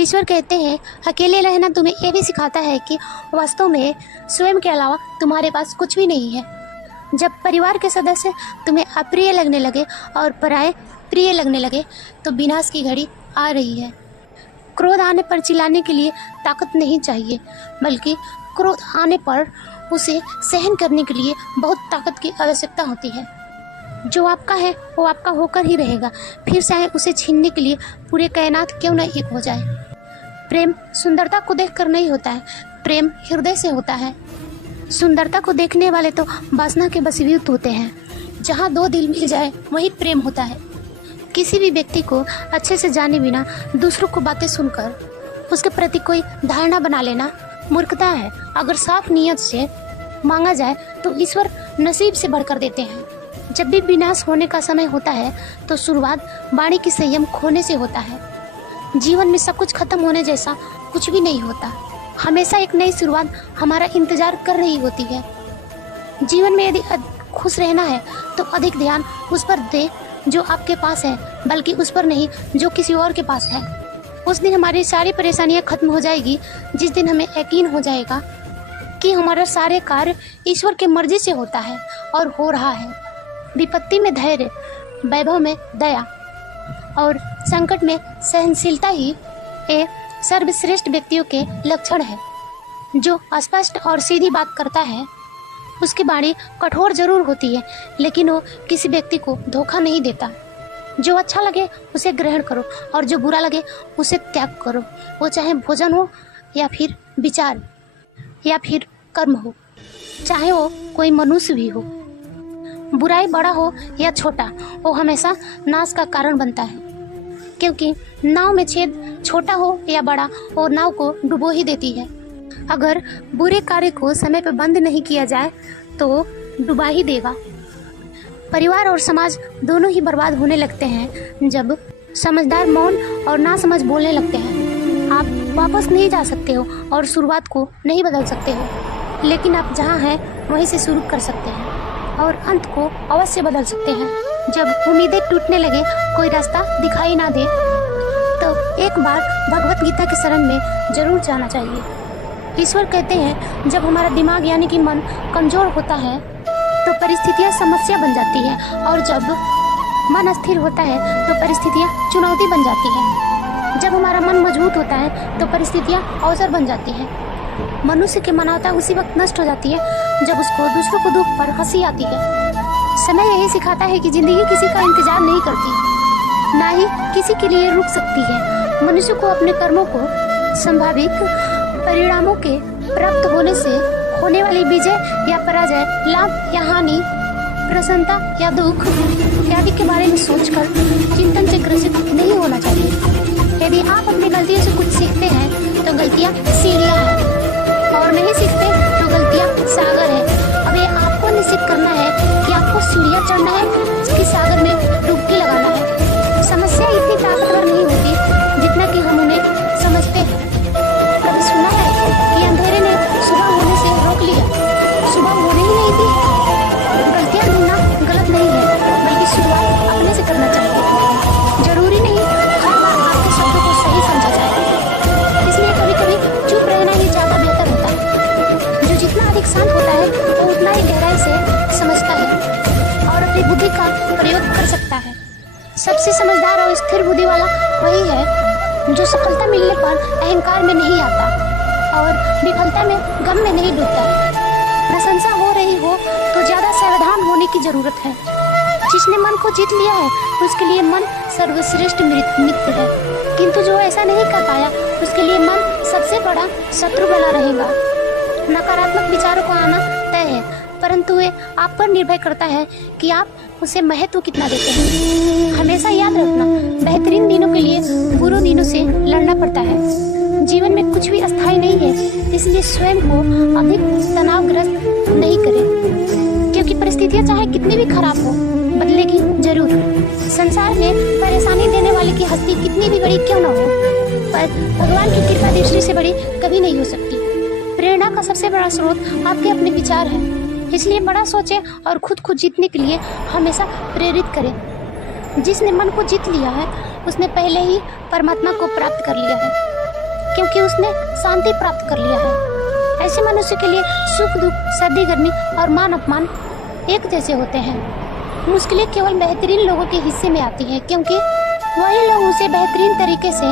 ईश्वर कहते हैं अकेले रहना तुम्हें ये भी सिखाता है कि वास्तव में स्वयं के अलावा तुम्हारे पास कुछ भी नहीं है। जब परिवार के सदस्य तुम्हें अप्रिय लगने लगे और पराये प्रिय लगने लगे तो विनाश की घड़ी आ रही है। क्रोध आने पर चिल्लाने के लिए ताकत नहीं चाहिए, बल्कि क्रोध आने पर उसे सहन करने के लिए बहुत ताकत की आवश्यकता होती है। जो आपका है वो आपका होकर ही रहेगा, फिर चाहे उसे छीनने के लिए पूरे कायनात क्यों न एक हो जाए। प्रेम सुंदरता को देखकर नहीं होता है, प्रेम हृदय से होता है। सुंदरता को देखने वाले तो वासना के वशीभूत होते हैं। जहाँ दो दिल मिल जाए वही प्रेम होता है। किसी भी व्यक्ति को अच्छे से जाने बिना दूसरों को बातें सुनकर उसके प्रति कोई धारणा बना लेना मूर्खता है। अगर साफ नियत से मांगा जाए तो ईश्वर नसीब से बढ़कर देते हैं। जब भी विनाश होने का समय होता है तो शुरुआत वाणी की संयम खोने से होता है। जीवन में सब कुछ खत्म होने जैसा कुछ भी नहीं होता। हमेशा एक नई शुरुआत हमारा इंतजार कर रही होती है। जीवन में यदि खुश रहना है तो अधिक ध्यान उस पर दे जो आपके पास है, बल्कि उस पर नहीं जो किसी और के पास है। उस दिन हमारी सारी परेशानियां खत्म हो जाएगी, जिस दिन हमें यकीन हो जाएगा कि हमारा सारे कार्य ईश्वर की मर्जी से होता है और हो रहा है। विपत्ति में धैर्य, वैभव में दया और संकट में सहनशीलता ही ये सर्वश्रेष्ठ व्यक्तियों के लक्षण है। जो स्पष्ट और सीधी बात करता है उसकी वाणी कठोर जरूर होती है, लेकिन वो किसी व्यक्ति को धोखा नहीं देता। जो अच्छा लगे उसे ग्रहण करो और जो बुरा लगे उसे त्याग करो। वो चाहे भोजन हो या फिर विचार या फिर कर्म हो, चाहे वो कोई मनुष्य भी हो। बुराई बड़ा हो या छोटा, वो हमेशा नाश का कारण बनता है, क्योंकि नाव में छेद छोटा हो या बड़ा, वो नाव को डुबो ही देती है। अगर बुरे कार्य को समय पर बंद नहीं किया जाए तो डुबा ही देगा। परिवार और समाज दोनों ही बर्बाद होने लगते हैं जब समझदार मौन और नासमझ बोलने लगते हैं। आप वापस नहीं जा सकते हो और शुरुआत को नहीं बदल सकते हो, लेकिन आप जहाँ हैं वहीं से शुरू कर सकते हैं और अंत को अवश्य बदल सकते हैं। जब उम्मीदें टूटने लगे, कोई रास्ता दिखाई ना दे, तो एक बार भगवत गीता के शरण में जरूर जाना चाहिए। ईश्वर कहते हैं जब हमारा दिमाग यानी कि मन कमजोर होता है तो परिस्थितियाँ समस्या बन जाती है, और जब मन स्थिर होता है तो परिस्थितियाँ चुनौती बन जाती है। जब हमारा मन मजबूत होता है तो परिस्थितियाँ अवसर बन जाती है। मनुष्य की मानवता उसी वक्त नष्ट हो जाती है जब उसको दूसरों को दुख पर हंसी आती है। समय यही सिखाता है कि जिंदगी किसी का इंतजार नहीं करती, ना ही किसी के लिए रुक सकती है। मनुष्य को अपने कर्मों को संभावित परिणामों के प्राप्त होने से होने वाली विजय या पराजय, लाभ या हानि, प्रसन्नता या दुख इत्यादि के बारे में सोचकर चिंतन से ग्रसित नहीं होना चाहिए। यदि आप अपनी गलतियों से कुछ सीखते हैं तो गलतियाँ सीढ़ियाँ हैं, और नहीं सीखते तो गलतियाँ सागर है। अब ये आपको निश्चित करना है कि आपको सीढ़ियाँ चढ़ना है कि सागर में डुबकी लगाना है। समस्या इतनी ताकतवर नहीं होती जितना कि हम उन्हें समझते हैं। कभी सुना है कि अंधेरे ने सुबह होने से रोक लिया? सुबह होने ही नहीं दी। गलतियाँ ढूंढना गलत नहीं है, बल्कि शुरुआत अपने से करना चाहिए। जरूरी नहीं हर बार आपके शब्दों को सही समझा जाए, इसलिए कभी कभी चुप रहना ही ज़्यादा बेहतर होता है। जो जितना अधिक शांत होता है वो उतना ही गहराई से समझता है और अपनी बुद्धि का प्रयोग कर सकता है। सबसे समझदार और स्थिर बुद्धि वाला वही है जो सफलता मिलने पर अहंकार में नहीं आता और विफलता में गम में नहीं डूबता। प्रशंसा हो रही हो तो ज्यादा सावधान होने की जरूरत है। जिसने मन को जीत लिया है उसके लिए मन सर्वश्रेष्ठ मित्र है, किंतु जो ऐसा नहीं कर पाया उसके लिए मन सबसे बड़ा शत्रु बना रहेगा। नकारात्मक विचारों को आना तय है, परंतु ये आप पर निर्भर करता है कि आप उसे महत्व कितना देते हैं। हमेशा याद रखना, बेहतरीन दिनों के लिए बुरे दिनों से लड़ना पड़ता है। जीवन में कुछ भी अस्थायी नहीं है, इसलिए स्वयं को अधिक तनावग्रस्त नहीं करें, क्योंकि परिस्थितियां चाहे कितनी भी खराब हो बदलेगी जरूर। संसार में परेशानी देने वाले की हस्ती कितनी भी बड़ी क्यों न हो, पर भगवान की कृपा दृष्टि से बड़ी कभी नहीं हो सकती। प्रेरणा का सबसे बड़ा स्रोत आपके अपने विचार है, इसलिए बड़ा सोचें और खुद को जीतने के लिए हमेशा प्रेरित करें। जिसने मन को जीत लिया है उसने पहले ही परमात्मा को प्राप्त कर लिया है। क्योंकि उसने शांति प्राप्त कर लिया है। ऐसे मनुष्य के लिए सुख दुख, सर्दी गर्मी और मान अपमान एक जैसे होते हैं। मुश्किलें केवल बेहतरीन लोगों के हिस्से में आती हैं, क्योंकि वही लोग उसे बेहतरीन तरीके से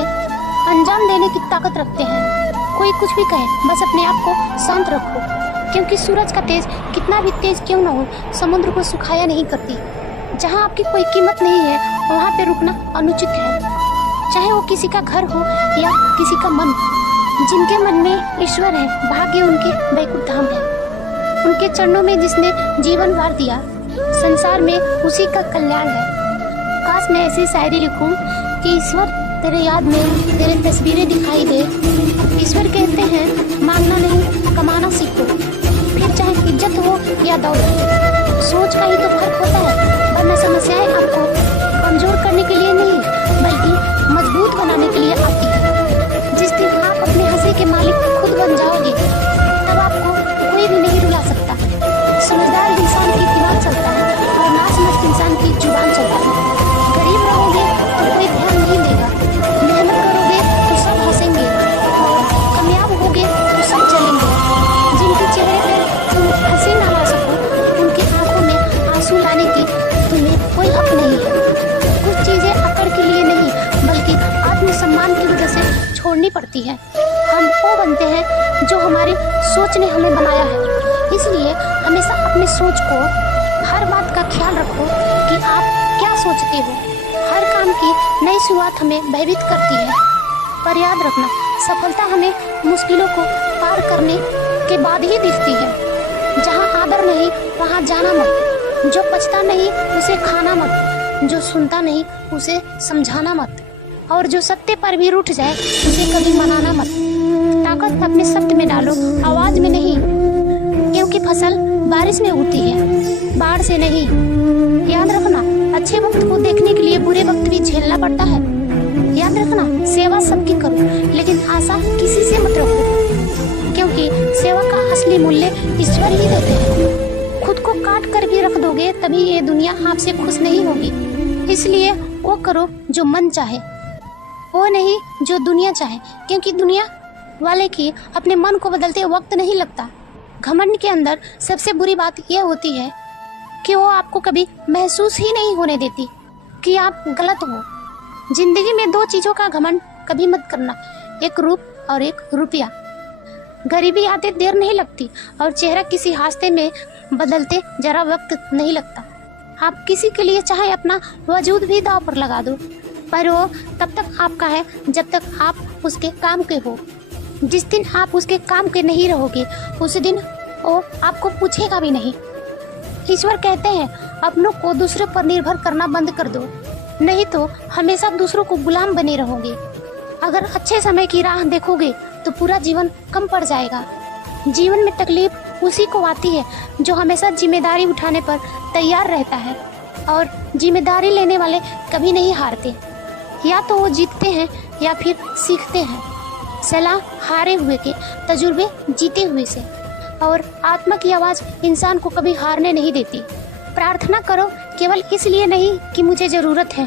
अंजाम देने की ताकत रखते हैं। कोई कुछ भी कहे, बस अपने आप को शांत रखो, क्योंकि सूरज का तेज कितना भी तेज क्यों न हो, समुद्र को सुखाया नहीं करती। जहाँ आपकी कोई कीमत नहीं है, वहाँ पे रुकना अनुचित है, चाहे वो किसी का घर हो या किसी का मन। जिनके मन में ईश्वर है, भाग्य उनके वैकुंठ धाम है। उनके चरणों में जिसने जीवन वार दिया, संसार में उसी का कल्याण है। काश मैं ऐसी शायरी लिखूं कि ईश्वर तेरे याद में तेरे तस्वीरें दिखाई दे। ईश्वर कहते हैं मांगना नहीं, कमाना सीखो, फिर चाहे इज्जत हो या दौलत। सोच का ही तो फर्क होता है, वरना समस्याएं आपको कमजोर करने के लिए नहीं बल्कि मजबूत बनाने के लिए आती है। जिस दिन आप अपने हंसी के मालिक खुद बन जाओगे, तब आपको कोई भी नहीं रुला सकता। समझदार इंसान की दिमाग चलता है और नासमझ इंसान की जुबान चलता है। गरीब रहोगे तो कोई ध्यान नहीं देगा, मेहनत करोगे तो सब हंसेंगे और कामयाब होगे तो सब चलेंगे। जिनके चेहरे पर तुम हंसी ना ला सको, उनकी आंखों में आंसू लाने की तुम्हें कोई हक नहीं है। कुछ चीजें अकड़ के लिए नहीं बल्कि आत्मसम्मान की वजह से छोड़नी पड़ती है। हम वो बनते हैं जो हमारी सोच ने हमें बनाया है। इसलिए हमेशा अपनी सोच को, हर बात का ख्याल रखो कि आप क्या सोचते हो। हर काम की नई शुरुआत हमें भयभीत करती है, पर याद रखना, सफलता हमें मुश्किलों को पार करने के बाद ही दिखती है। जहाँ आदर नहीं वहाँ जाना मत, जो पछता नहीं उसे खाना मत, जो सुनता नहीं उसे समझाना मत, और जो सत्य पर भी रूठ जाए उसे कभी मनाना मत। ताकत अपने शब्द में डालो, आवाज में नहीं, क्योंकि फसल बारिश में उगती है, बाढ़ से नहीं। याद रखना, अच्छे वक्त को देखने के लिए बुरे वक्त भी झेलना पड़ता है। याद रखना, सेवा सबकी करो लेकिन आशा किसी से मत रखो, क्योंकि सेवा का असली मूल्य ईश्वर ही देते हैं। खुद को काट कर भी रख दोगे तभी ये दुनिया आपसे खुश नहीं होगी। इसलिए वो करो जो मन चाहे, वो नहीं जो दुनिया चाहे, क्योंकि दुनिया वाले की अपने मन को बदलते वक्त नहीं लगता। घमंड के अंदर सबसे बुरी बात यह होती है कि वो आपको कभी महसूस ही नहीं होने देती कि आप गलत हो। जिंदगी में दो चीजों का घमंड कभी मत करना, एक रूप और एक रुपया। गरीबी आते देर नहीं लगती और चेहरा किसी हादसे में बदलते जरा वक्त नहीं लगता। आप किसी के लिए चाहे अपना वजूद भी दांव पर लगा दो, पर वो तब तक आपका है जब तक आप उसके काम के हो। जिस दिन आप उसके काम के नहीं रहोगे, उस दिन वो आपको पूछेगा भी नहीं। ईश्वर कहते हैं अपनों को दूसरों पर निर्भर करना बंद कर दो, नहीं तो हमेशा दूसरों को गुलाम बने रहोगे। अगर अच्छे समय की राह देखोगे तो पूरा जीवन कम पड़ जाएगा। जीवन में तकलीफ उसी को आती है जो हमेशा जिम्मेदारी उठाने पर तैयार रहता है, और जिम्मेदारी लेने वाले कभी नहीं हारते। या तो वो जीतते हैं या फिर सीखते हैं। सलाह हारे हुए के, तजुर्बे जीते हुए से, और आत्मा की आवाज़ इंसान को कभी हारने नहीं देती। प्रार्थना करो केवल इसलिए नहीं कि मुझे ज़रूरत है,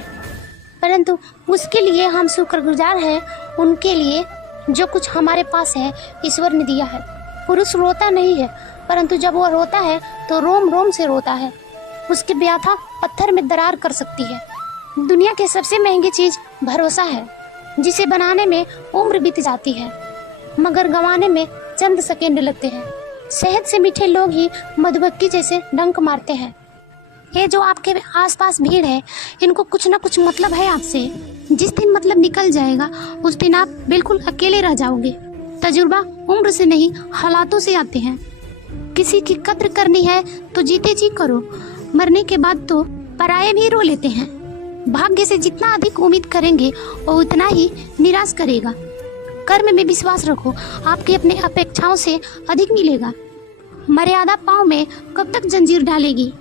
परंतु उसके लिए हम शुक्रगुजार हैं, उनके लिए जो कुछ हमारे पास है ईश्वर ने दिया है। पुरुष रोता नहीं है, परंतु जब वो रोता है तो रोम रोम से रोता है। उसकी व्यथा पत्थर में दरार कर सकती है। दुनिया की सबसे महंगी चीज़ भरोसा है, जिसे बनाने में उम्र बीत जाती है मगर गंवाने में चंद सेकंड लगते हैं। शहद से मीठे लोग ही मधुमक्खी जैसे डंक मारते हैं। ये जो आपके आसपास भीड़ है, इनको कुछ ना कुछ मतलब है आपसे। जिस दिन मतलब निकल जाएगा उस दिन आप बिल्कुल अकेले रह जाओगे। तजुर्बा उम्र से नहीं हालातों से आते हैं। किसी की कद्र करनी है तो जीते जी करो, मरने के बाद तो पराये भी रो लेते हैं। भाग्य से जितना अधिक उम्मीद करेंगे वो उतना ही निराश करेगा। कर्म में विश्वास रखो, आपके अपने अपेक्षाओं से अधिक मिलेगा। मर्यादा पाँव में कब तक जंजीर डालेगी।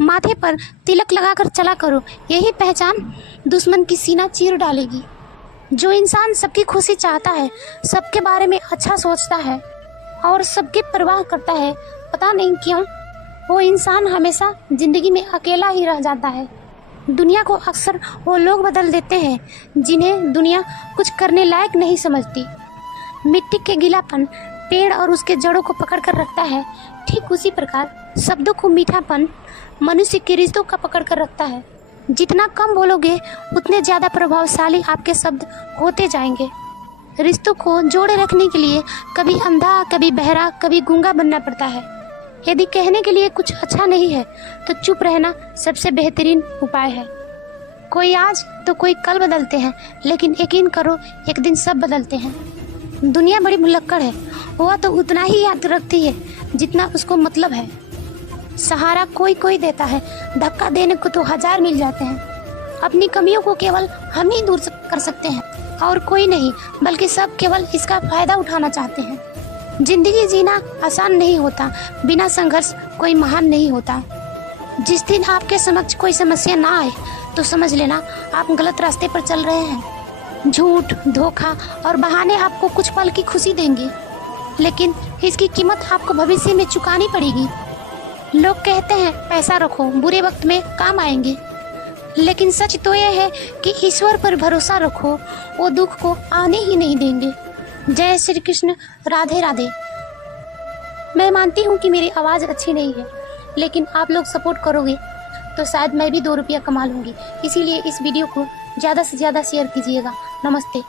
माथे पर तिलक लगाकर चला करो, यही पहचान दुश्मन की सीना चीर डालेगी। जो इंसान सबकी खुशी चाहता है, सबके बारे में अच्छा सोचता है और सबकी परवाह करता है, पता नहीं क्यों वो इंसान हमेशा जिंदगी में अकेला ही रह जाता है। दुनिया को अक्सर वो लोग बदल देते हैं जिन्हें दुनिया कुछ करने लायक नहीं समझती। मिट्टी के गीलापन पेड़ और उसके जड़ों को पकड़ कर रखता है, ठीक उसी प्रकार शब्दों को मीठापन मनुष्य के रिश्तों का पकड़ कर रखता है। जितना कम बोलोगे उतने ज़्यादा प्रभावशाली आपके शब्द होते जाएंगे। रिश्तों को जोड़े रखने के लिए कभी अंधा, कभी बहरा, कभी गूंगा बनना पड़ता है। यदि कहने के लिए कुछ अच्छा नहीं है तो चुप रहना सबसे बेहतरीन उपाय है। कोई आज तो कोई कल बदलते हैं, लेकिन यकीन करो एक दिन सब बदलते हैं। दुनिया बड़ी भुलक्कड़ है, वह तो उतना ही याद रखती है जितना उसको मतलब है। सहारा कोई कोई देता है, धक्का देने को तो 1000 मिल जाते हैं। अपनी कमियों को केवल हम ही दूर कर सकते हैं और कोई नहीं, बल्कि सब केवल इसका फायदा उठाना चाहते हैं। जिंदगी जीना आसान नहीं होता, बिना संघर्ष कोई महान नहीं होता। जिस दिन आपके समक्ष कोई समस्या ना आए तो समझ लेना आप गलत रास्ते पर चल रहे हैं। झूठ, धोखा और बहाने आपको कुछ पल की खुशी देंगे, लेकिन इसकी कीमत आपको भविष्य में चुकानी पड़ेगी। लोग कहते हैं पैसा रखो, बुरे वक्त में काम आएंगे, लेकिन सच तो यह है कि ईश्वर पर भरोसा रखो, वो दुख को आने ही नहीं देंगे। जय श्री कृष्ण, राधे राधे। मैं मानती हूँ कि मेरी आवाज़ अच्छी नहीं है, लेकिन आप लोग सपोर्ट करोगे तो शायद मैं भी 2 रुपया कमा लूँगी। इसीलिए इस वीडियो को ज़्यादा से ज़्यादा शेयर कीजिएगा। नमस्ते।